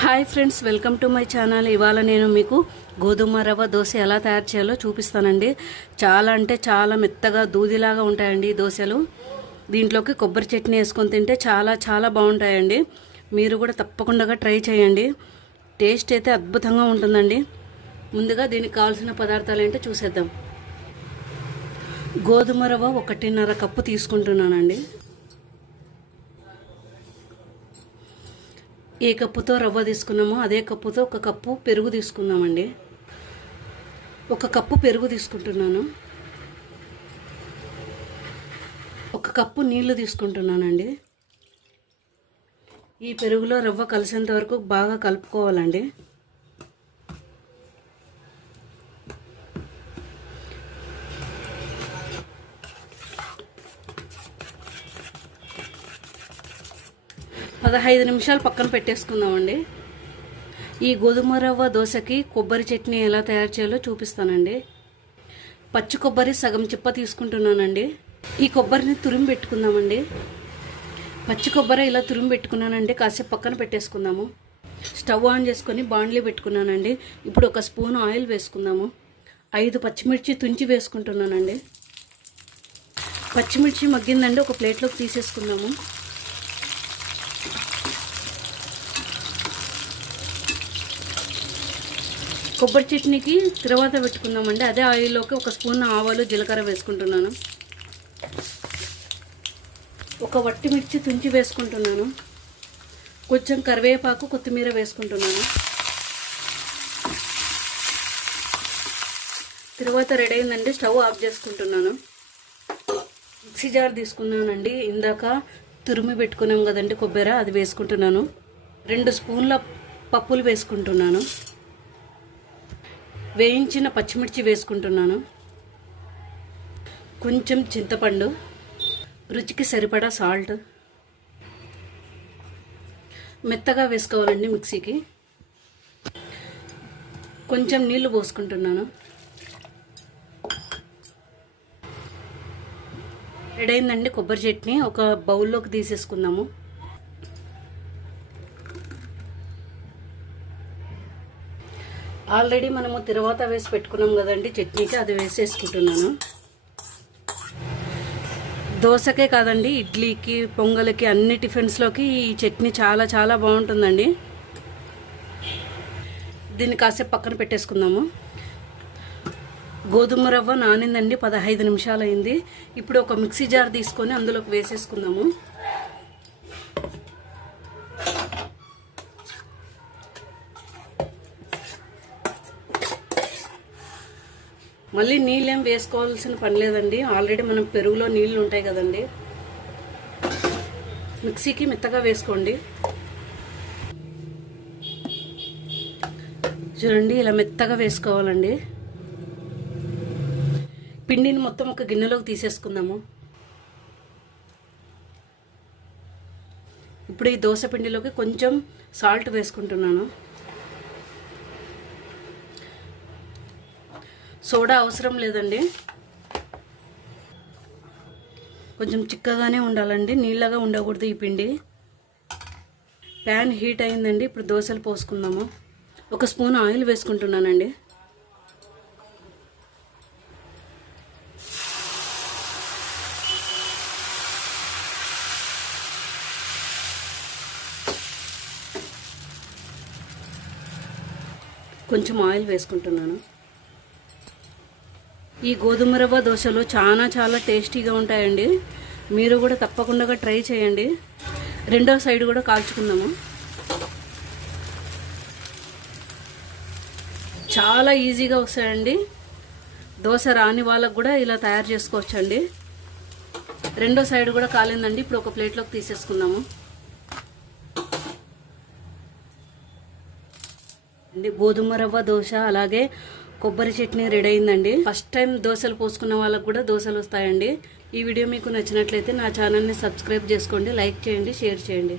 Hi friends, welcome to my channel. ఇవాళ నేను మీకు గోధుమ రవ్వ దోశ ఎలా తయారు చేయాలో చూపిస్తానండి. చాలా అంటే చాలా మెత్తగా దూదిలాగా ఉంటాయండి ఈ దోశలు. దీంట్లోకి కొబ్బరి చట్నీ వేసుకొని తింటే చాలా చాలా బాగుంటాయండి. మీరు కూడా తప్పకుండా ట్రై చేయండి. టేస్ట్ అయితే అద్భుతంగా ఉంటుందండి. ముందుగా దీనికి కావాల్సిన పదార్థాలు ఏంటో చూసేద్దాం. గోధుమ రవ్వ 1.5 కప్పు తీసుకుంటున్నానండి. ఏ కప్పుతో రవ్వ తీసుకున్నామో అదే కప్పుతో 1 కప్పు పెరుగు తీసుకుందామండి. 1 కప్పు పెరుగు తీసుకుంటున్నాను. 1 కప్పు నీళ్లు తీసుకుంటున్నానండి. ఈ పెరుగులో రవ్వ కలిసేంత వరకు బాగా కలుపుకోవాలండి. ఒక 15 నిమిషాలు పక్కన పెట్టేసుకుందామండి. ఈ గోధుమ రవ్వ దోశకి కొబ్బరి చట్నీ ఎలా తయారు చేయాలో చూపిస్తానండి. పచ్చి కొబ్బరి సగం చిప్ప తీసుకుంటున్నానండి. ఈ కొబ్బరిని తురిమి పెట్టుకుందామండి. పచ్చి కొబ్బరి ఇలా తురిమి పెట్టుకున్నానండి. కాసేపు పక్కన పెట్టేసుకుందాము. స్టవ్ ఆన్ చేసుకొని బాండ్లీ పెట్టుకున్నానండి. ఇప్పుడు 1 స్పూన్ ఆయిల్ వేసుకుందాము. 5 పచ్చిమిర్చి తుంచి వేసుకుంటున్నానండి. పచ్చిమిర్చి మగ్గిందండి. ఒక ప్లేట్లోకి తీసేసుకుందాము. కొబ్బరి చట్నీకి తర్వాత పెట్టుకుందామండి. అదే ఆయిల్లోకి 1 స్పూన్ ఆవాలు జీలకర్ర వేసుకుంటున్నాను. 1 వట్టి మిర్చి తుంచి వేసుకుంటున్నాను. కొంచెం కరివేపాకు కొత్తిమీర వేసుకుంటున్నాను. తర్వాత రెడీ అయిందండి. స్టవ్ ఆఫ్ చేసుకుంటున్నాను. మిక్సీ జార్ తీసుకున్నానండి. ఇందాక తురిమి పెట్టుకున్నాం కదండి కొబ్బరి, అది వేసుకుంటున్నాను. 2 స్పూన్ల పప్పులు వేసుకుంటున్నాను. వేయించిన పచ్చిమిర్చి వేసుకుంటున్నాను. కొంచెం చింతపండు, రుచికి సరిపడా సాల్ట్. మెత్తగా వేసుకోవాలండి మిక్సీకి. కొంచెం నీళ్లు పోసుకుంటున్నాను. రెడీ అయిందండి కొబ్బరి చట్నీ. ఒక బౌల్లోకి తీసేసుకుందాము. ఆల్రెడీ మనము తర్వాత వేసి పెట్టుకున్నాం కదండి చట్నీకి, అది వేసేసుకుంటున్నాను. దోశకే కాదండి, ఇడ్లీకి, పొంగల్కి, అన్ని టిఫిన్స్లోకి ఈ చట్నీ చాలా చాలా బాగుంటుందండి. దీన్ని కాసేపు పక్కన పెట్టేసుకుందాము. గోధుమ రవ్వ నానిందండి. 15 నిమిషాలు అయింది. ఇప్పుడు ఒక మిక్సీ జార్ తీసుకొని అందులోకి వేసేసుకుందాము. మళ్ళీ నీళ్ళేం వేసుకోవాల్సిన పని లేదండి. ఆల్రెడీ మనం పెరుగులో నీళ్ళు ఉంటాయి కదండి. మిక్సీకి మెత్తగా వేసుకోండి. చూడండి, ఇలా మెత్తగా వేసుకోవాలండి. పిండిని మొత్తం ఒక గిన్నెలోకి తీసేసుకుందాము. ఇప్పుడు ఈ దోశ పిండిలోకి కొంచెం సాల్ట్ వేసుకుంటున్నాను. సోడా అవసరం లేదండి. కొంచెం చిక్కగానే ఉండాలండి, నీళ్ళగా ఉండకూడదు ఈ పిండి. ప్యాన్ హీట్ అయిందండి. ఇప్పుడు దోశలు పోసుకుందాము. 1 స్పూన్ ఆయిల్ వేసుకుంటున్నానండి. కొంచెం ఆయిల్ వేసుకుంటున్నాను. ఈ గోధుమ రవ్వ దోశలు చాలా చాలా టేస్టీగా ఉంటాయండి. మీరు కూడా తప్పకుండా ట్రై చేయండి. రెండో సైడ్ కూడా కాల్చుకుందాము. చాలా ఈజీగా వస్తాయండి. దోశ రాని వాళ్ళకు కూడా ఇలా తయారు చేసుకోవచ్చండి. రెండో సైడ్ కూడా కాలిందండి. ఇప్పుడు ఒక ప్లేట్లోకి తీసేసుకుందాము. గోధుమ రవ్వ దోశ అలాగే కొబ్బరి చట్నీ రెడీ అయిందండి. ఫస్ట్ టైం దోశలు పోసుకున్న వాళ్ళకు కూడా దోశలు వస్తాయండి. ఈ వీడియో మీకు నచ్చినట్లయితే నా ఛానల్ని సబ్స్క్రైబ్ చేసుకోండి, లైక్ చేయండి, షేర్ చేయండి.